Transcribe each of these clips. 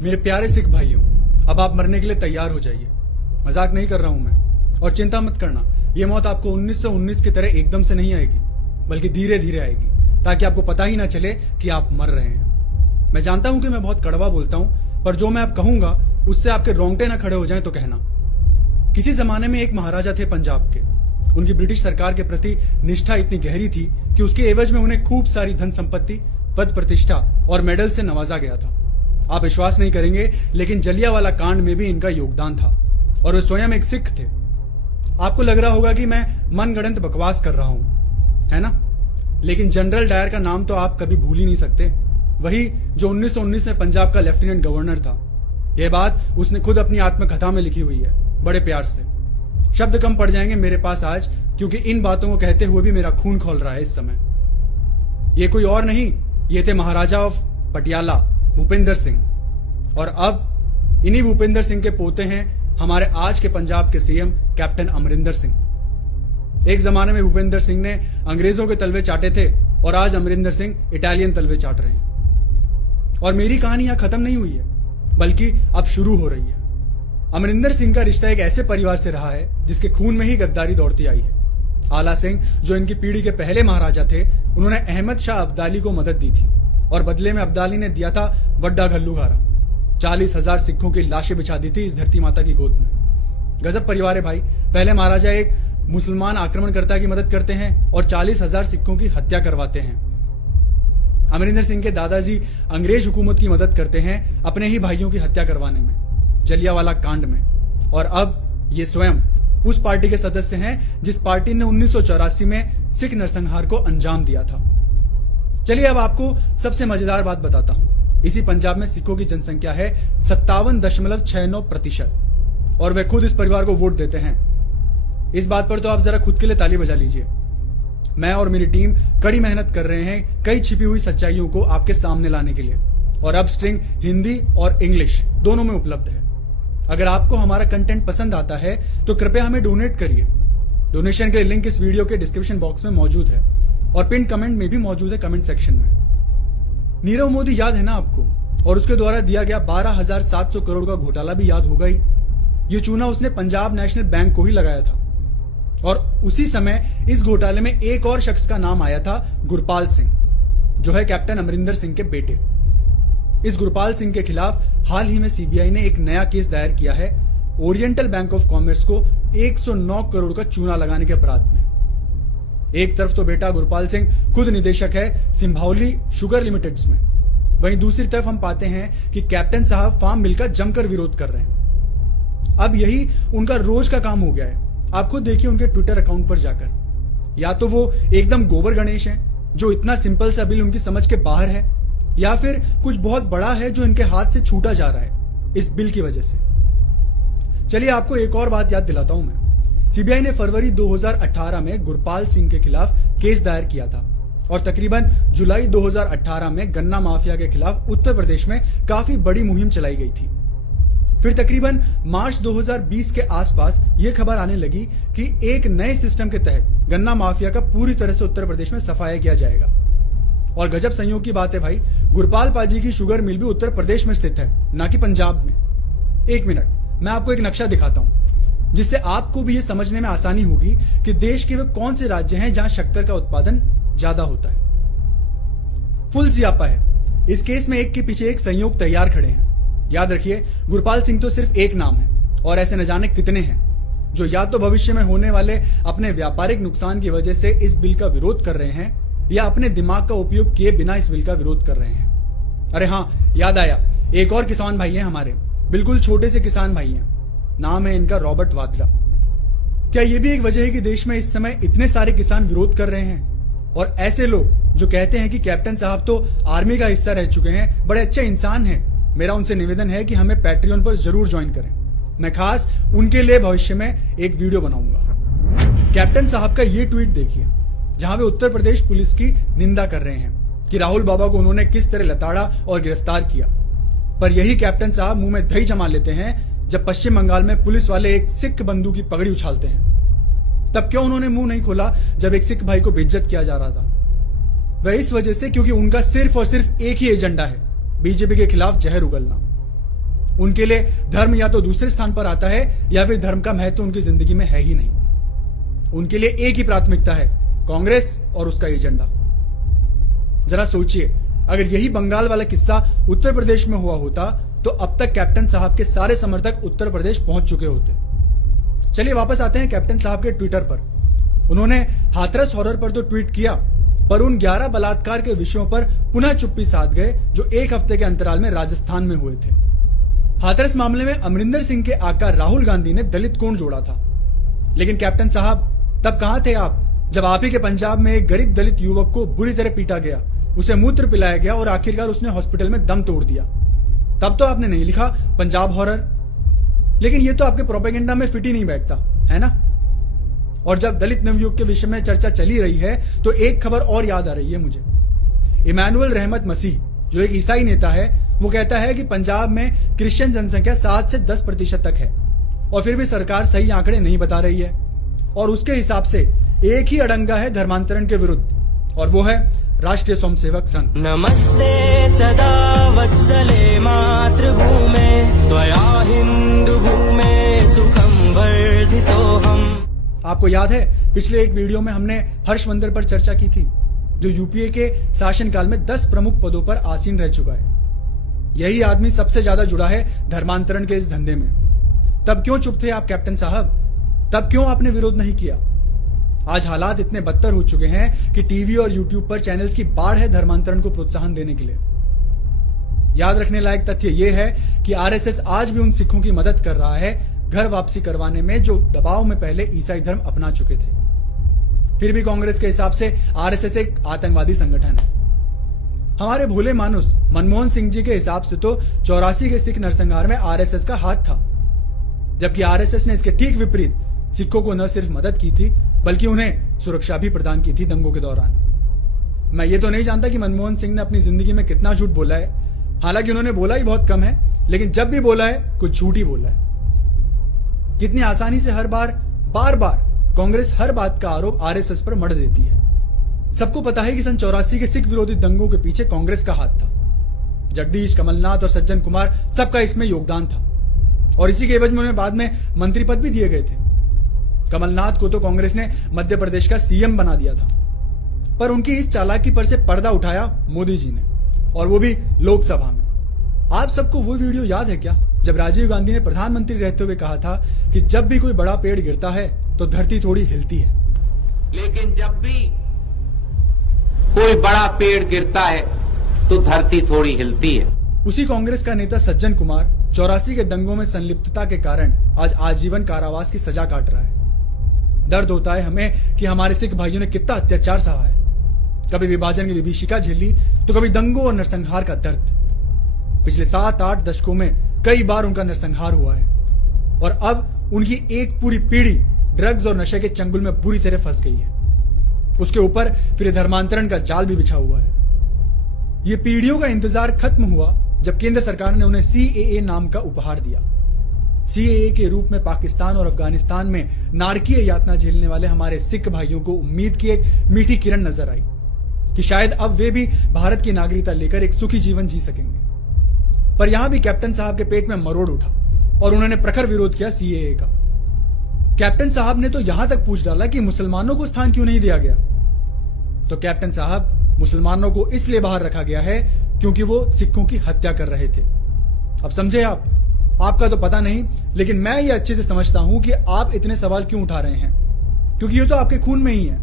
मेरे प्यारे सिख भाइयों, अब आप मरने के लिए तैयार हो जाइए। मजाक नहीं कर रहा हूं मैं। और चिंता मत करना, ये मौत आपको 1919 की तरह एकदम से नहीं आएगी, बल्कि धीरे धीरे आएगी, ताकि आपको पता ही ना चले कि आप मर रहे हैं। मैं जानता हूं कि मैं बहुत कड़वा बोलता हूं, पर जो मैं अब कहूंगा उससे आपके रोंगटे ना खड़े हो जाएं तो कहना। किसी जमाने में एक महाराजा थे पंजाब के। उनकी ब्रिटिश सरकार के प्रति निष्ठा इतनी गहरी थी कि उसके एवज में उन्हें खूब सारी धन संपत्ति, पद प्रतिष्ठा और मेडल से नवाजा गया था। आप विश्वास नहीं करेंगे, लेकिन जलियांवाला कांड में भी इनका योगदान था, और वे स्वयं एक सिख थे। आपको लग रहा होगा कि मैं मनगढ़ंत बकवास कर रहा हूं, है ना? लेकिन जनरल डायर का नाम तो आप कभी भूल ही नहीं सकते, वही जो 1919 में पंजाब का लेफ्टिनेंट गवर्नर था। यह बात उसने खुद अपनी आत्मकथा में लिखी हुई है, बड़े प्यार से। शब्द कम पड़ जाएंगे मेरे पास आज, क्योंकि इन बातों को कहते हुए भी मेरा खून खौल रहा है इस समय। ये कोई और नहीं, ये थे महाराजा ऑफ पटियाला, भूपेंद्र सिंह। और अब इन्हीं भूपेंद्र सिंह के पोते हैं हमारे आज के पंजाब के सीएम कैप्टन अमरिंदर सिंह। एक जमाने में भूपेंद्र सिंह ने अंग्रेजों के तलवे चाटे थे, और आज अमरिंदर सिंह इटालियन तलवे चाट रहे हैं। और मेरी कहानी यहां खत्म नहीं हुई है, बल्कि अब शुरू हो रही है। अमरिंदर सिंह का रिश्ता एक ऐसे परिवार से रहा है जिसके खून में ही गद्दारी दौड़ती आई है। आला सिंह, जो इनकी पीढ़ी के पहले महाराजा थे, उन्होंने अहमद शाह अब्दाली को मदद दी थी, और बदले में अब्दाली ने दिया था बड्डा घल्लूघारा। 40,000 सिखों की लाशें बिछा दी थी इस धरती माता की गोद में। गजब परिवार है भाई। पहले महाराजा एक मुसलमान आक्रमणकर्ता की मदद करते हैं और 40,000 सिखों की हत्या करवाते हैं। अमरिंदर सिंह के दादाजी अंग्रेज हुकूमत की मदद करते हैं अपने ही भाइयों की हत्या करवाने में, जलियांवाला कांड में। और अब ये स्वयं उस पार्टी के सदस्य हैं जिस पार्टी ने 1984 में सिख नरसंहार को अंजाम दिया था। चलिए अब आपको सबसे मजेदार बात बताता हूं। इसी पंजाब में सिखों की जनसंख्या है 57.69%, और वे खुद इस परिवार को वोट देते हैं। इस बात पर तो आप जरा खुद के लिए ताली बजा लीजिए। मैं और मेरी टीम कड़ी मेहनत कर रहे हैं कई छिपी हुई सच्चाइयों को आपके सामने लाने के लिए, और अब स्ट्रिंग हिंदी और इंग्लिश दोनों में उपलब्ध है। अगर आपको हमारा कंटेंट पसंद आता है तो कृपया हमें डोनेट करिए। डोनेशन के लिंक इस वीडियो के डिस्क्रिप्शन बॉक्स में मौजूद है, और पिन कमेंट में भी मौजूद है, कमेंट सेक्शन में। नीरव मोदी याद है ना आपको? और उसके द्वारा दिया गया 12,700 करोड़ का घोटाला भी याद होगा ही। ये चूना उसने पंजाब नेशनल बैंक को ही लगाया था। और उसी समय इस घोटाले में एक और शख्स का नाम आया था, गुरपाल सिंह, जो है कैप्टन अमरिंदर सिंह के बेटे। इस गुरपाल सिंह के खिलाफ हाल ही में सीबीआई ने एक नया केस दायर किया है, ओरिएंटल बैंक ऑफ कॉमर्स को 109 करोड़ का चूना लगाने के अपराध में। एक तरफ तो बेटा गुरपाल सिंह खुद निदेशक है सिंभावली शुगर लिमिटेड्स में, वहीं दूसरी तरफ हम पाते हैं कि कैप्टन साहब फार्म मिल का जमकर विरोध कर रहे हैं। अब यही उनका रोज का काम हो गया है। आप खुद देखिए उनके ट्विटर अकाउंट पर जाकर। या तो वो एकदम गोबर गणेश हैं, जो इतना सिंपल सा बिल उनकी समझ के बाहर है, या फिर कुछ बहुत बड़ा है जो इनके हाथ से छूटा जा रहा है इस बिल की वजह से। चलिए आपको एक और बात याद दिलाता हूं मैं। सीबीआई ने फरवरी 2018 में गुरपाल सिंह के खिलाफ केस दायर किया था, और तकरीबन जुलाई 2018 में गन्ना माफिया के खिलाफ उत्तर प्रदेश में काफी बड़ी मुहिम चलाई गई थी। फिर तकरीबन मार्च 2020 के आसपास यह खबर आने लगी कि एक नए सिस्टम के तहत गन्ना माफिया का पूरी तरह से उत्तर प्रदेश में सफाया किया जाएगा। और गजब संयोग की बात है भाई, गुरपाल पाजी की शुगर मिल भी उत्तर प्रदेश में स्थित है, ना कि पंजाब में। एक मिनट, मैं आपको एक नक्शा दिखाता हूं, जिससे आपको भी ये समझने में आसानी होगी कि देश के वे कौन से राज्य हैं जहां शक्कर का उत्पादन ज्यादा होता है। फुल सियापा है। इस केस में एक के पीछे एक संयोग तैयार खड़े हैं। याद रखिए, गुरपाल सिंह तो सिर्फ एक नाम है, और ऐसे न जाने कितने हैं जो या तो भविष्य में होने वाले अपने व्यापारिक नुकसान की वजह से इस बिल का विरोध कर रहे हैं, या अपने दिमाग का उपयोग किए बिना इस बिल का विरोध कर रहे हैं। अरे हाँ, याद आया, एक और किसान भाई हैं हमारे, बिल्कुल छोटे से किसान भाई हैं। नाम है इनका रॉबर्ट वाड्रा। क्या ये भी एक वजह है कि देश में इस समय इतने सारे किसान विरोध कर रहे हैं? और ऐसे लोग जो कहते हैं कि कैप्टन साहब तो आर्मी का हिस्सा रह चुके हैं, बड़े अच्छे इंसान हैं, मेरा उनसे निवेदन है कि हमें पैट्रियन पर जरूर ज्वाइन करें। मैं खास उनके लिए भविष्य में एक वीडियो बनाऊंगा। कैप्टन साहब का ये ट्वीट देखिए, जहां वे उत्तर प्रदेश पुलिस की निंदा कर रहे हैं कि राहुल बाबा को उन्होंने किस तरह लताड़ा और गिरफ्तार किया। पर यही कैप्टन साहब मुंह में दही जमा लेते हैं जब पश्चिम बंगाल में पुलिस वाले एक सिख बंधु की पगड़ी उछालते हैं। तब क्यों उन्होंने मुंह नहीं खोला जब एक सिख भाई को बेइज्जत किया जा रहा था? वह इस वजह से क्योंकि उनका सिर्फ और सिर्फ एक ही एजेंडा है, बीजेपी के खिलाफ जहर उगलना। उनके लिए धर्म या तो दूसरे स्थान पर आता है या फिर धर्म का महत्व उनकी जिंदगी में है ही नहीं। उनके लिए एक ही प्राथमिकता है, कांग्रेस और उसका एजेंडा। जरा सोचिए, अगर यही बंगाल वाला किस्सा उत्तर प्रदेश में हुआ होता तो अब तक कैप्टन साहब के सारे समर्थक उत्तर प्रदेश पहुंच चुके होते। चलिए वापस आते हैं कैप्टन साहब के ट्विटर पर। उन्होंने हाथरस हॉरर पर तो ट्वीट किया, पर उन 11 बलात्कार के विषयों पर पुनः चुप्पी साध गए जो एक हफ्ते के अंतराल में राजस्थान में हुए थे। हाथरस मामले में अमरिंदर सिंह के आका राहुल गांधी ने दलित कोण जोड़ा था, लेकिन कैप्टन साहब तब कहां थे आप, जब आप ही के पंजाब में एक गरीब दलित युवक को बुरी तरह पीटा गया, उसे मूत्र पिलाया गया और आखिरकार उसने हॉस्पिटल में दम तोड़ दिया। तब तो आपने नहीं लिखा पंजाब हॉरर, लेकिन ये तो आपके प्रोपेगेंडा में फिट ही नहीं बैठता, है ना। और जब दलित नवयुवक के विषय में चर्चा चली रही है तो एक खबर और याद आ रही है मुझे। इमानुएल रहमत मसीह, जो एक ईसाई नेता है, वो कहता है कि पंजाब में क्रिश्चियन जनसंख्या 7 से 10% तक है और फिर भी सरकार सही आंकड़े नहीं बता रही है। और उसके हिसाब से एक ही अड़ंगा है धर्मांतरण के विरुद्ध, और वो है राष्ट्रीय स्वयंसेवक संघ। नमस्ते सदा वत्सले मातृभूमे त्वया हिंदू भूमे सुखम वर्धितोहम। आपको याद है पिछले एक वीडियो में हमने हर्ष मंदिर पर चर्चा की थी, जो यूपीए के शासनकाल में 10 प्रमुख पदों पर आसीन रह चुका है। यही आदमी सबसे ज्यादा जुड़ा है धर्मांतरण के इस धंधे में। तब क्यों चुप थे आप कैप्टन साहब? तब क्यों आपने विरोध नहीं किया? आज हालात इतने बदतर हो चुके हैं कि टीवी और यूट्यूब पर चैनल्स की बाढ़ है धर्मांतरण को प्रोत्साहन देने के लिए। याद रखने लायक तथ्य यह है कि आरएसएस आज भी उन सिखों की मदद कर रहा है घर वापसी करवाने में, जो दबाव में पहले ईसाई धर्म अपना चुके थे। फिर भी कांग्रेस के हिसाब से आरएसएस एक आतंकवादी संगठन है। हमारे भोले मानुस मनमोहन सिंह जी के हिसाब से तो 84 के सिख नरसंहार में आरएसएस का हाथ था, जबकि आरएसएस ने इसके ठीक विपरीत सिखों को न सिर्फ मदद की थी बल्कि उन्हें सुरक्षा भी प्रदान की थी दंगों के दौरान। मैं ये तो नहीं जानता कि मनमोहन सिंह ने अपनी जिंदगी में कितना झूठ बोला है, हालांकि उन्होंने बोला ही बहुत कम है, लेकिन जब भी बोला है कुछ झूठ ही बोला है। कितनी आसानी से बार बार कांग्रेस हर बात का आरोप आरएसएस पर मढ़ देती है। सबको पता है कि सन 84 के सिख विरोधी दंगों के पीछे कांग्रेस का हाथ था। जगदीश, कमलनाथ और सज्जन कुमार सबका इसमें योगदान था, और इसी के एवज में उन्हें बाद में मंत्री पद भी दिए गए थे। कमलनाथ को तो कांग्रेस ने मध्य प्रदेश का सीएम बना दिया था, पर उनकी इस चालाकी पर से पर्दा उठाया मोदी जी ने, और वो भी लोकसभा में। आप सबको वो वीडियो याद है क्या, जब राजीव गांधी ने प्रधानमंत्री रहते हुए कहा था कि जब भी कोई बड़ा पेड़ गिरता है तो धरती थोड़ी हिलती है, लेकिन जब भी कोई बड़ा पेड़ गिरता है तो धरती थोड़ी हिलती है। उसी कांग्रेस का नेता सज्जन कुमार 84 के दंगों में संलिप्तता के कारण आज आजीवन कारावास की सजा काट रहा है। दर्द होता है हमें कि हमारे सिख भाइयों ने कितना अत्याचार सहा है, कभी विभाजन की विभीषिका झेली तो कभी दंगों और नरसंहार का दर्द। पिछले 7-8 दशकों में कई बार उनका नरसंहार हुआ है, और अब उनकी एक पूरी पीढ़ी ड्रग्स और नशे के चंगुल में बुरी तरह फंस गई है। उसके ऊपर फिर धर्मांतरण का जाल भी बिछा हुआ है। ये पीढ़ियों का इंतजार खत्म हुआ जब केंद्र सरकार ने उन्हें सीएए नाम का उपहार दिया। सीएए के रूप में पाकिस्तान और अफगानिस्तान में नारकीय यातना झेलने वाले हमारे सिख भाइयों को उम्मीद की एक मीठी किरण नजर आई कि शायद अब वे भी भारत की नागरिकता लेकर एक सुखी जीवन जी सकेंगे। पर यहां भी कैप्टन साहब के पेट में मरोड़ उठा और उन्होंने प्रखर विरोध किया सीएए का। कैप्टन साहब ने तो यहां तक पूछ डाला कि मुसलमानों को स्थान क्यों नहीं दिया गया। तो कैप्टन साहब, मुसलमानों को इसलिए बाहर रखा गया है क्योंकि वो सिखों की हत्या कर रहे थे। अब समझे आप? आपका तो पता नहीं, लेकिन मैं ये अच्छे से समझता हूं कि आप इतने सवाल क्यों उठा रहे हैं, क्योंकि ये तो आपके खून में ही है।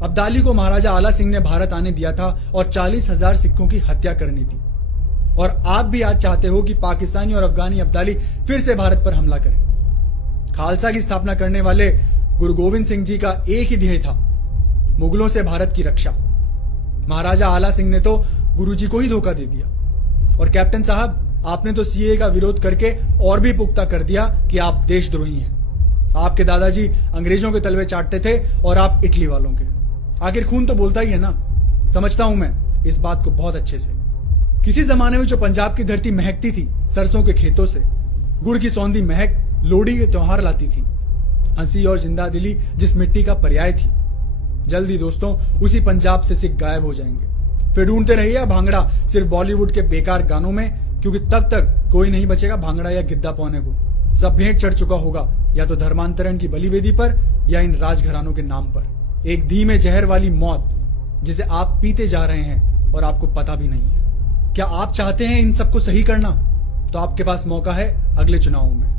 अब्दाली को महाराजा आला सिंह ने भारत आने दिया था और 40,000 सिखों की हत्या करनी थी, और आप भी आज चाहते हो कि पाकिस्तानी और अफगानी अब्दाली फिर से भारत पर हमला करें। खालसा की स्थापना करने वाले गुरु गोविंद सिंह जी का एक ही ध्येय था, मुगलों से भारत की रक्षा। महाराजा आला सिंह ने तो गुरुजी को ही धोखा दे दिया। और कैप्टन साहब, आपने तो सीएए का विरोध करके और भी पुख्ता कर दिया कि आप देशद्रोही हैं। आपके दादाजी अंग्रेजों के तलवे चाटते थे और आप इटली वालों के। आखिर खून तो बोलता ही है ना। समझता हूं मैं इस बात को बहुत अच्छे से। किसी जमाने में जो पंजाब की धरती महकती थी सरसों के खेतों से, गुड़ की सौंधी महक लोहड़ी के त्योहार लाती थी, हंसी और जिंदा दिली जिस मिट्टी का पर्याय थी, जल्दी दोस्तों उसी पंजाब से सिख गायब हो जाएंगे। फिर ढूंढते रहिए भांगड़ा सिर्फ बॉलीवुड के बेकार गानों में, क्योंकि तब तक कोई नहीं बचेगा भांगड़ा या गिद्दा पौने को। सब भेंट चढ़ चुका होगा या तो धर्मांतरण की बलिवेदी पर या इन राजघरानों के नाम पर। एक धीमे जहर वाली मौत जिसे आप पीते जा रहे हैं और आपको पता भी नहीं है। क्या आप चाहते हैं इन सबको सही करना? तो आपके पास मौका है अगले चुनावों में।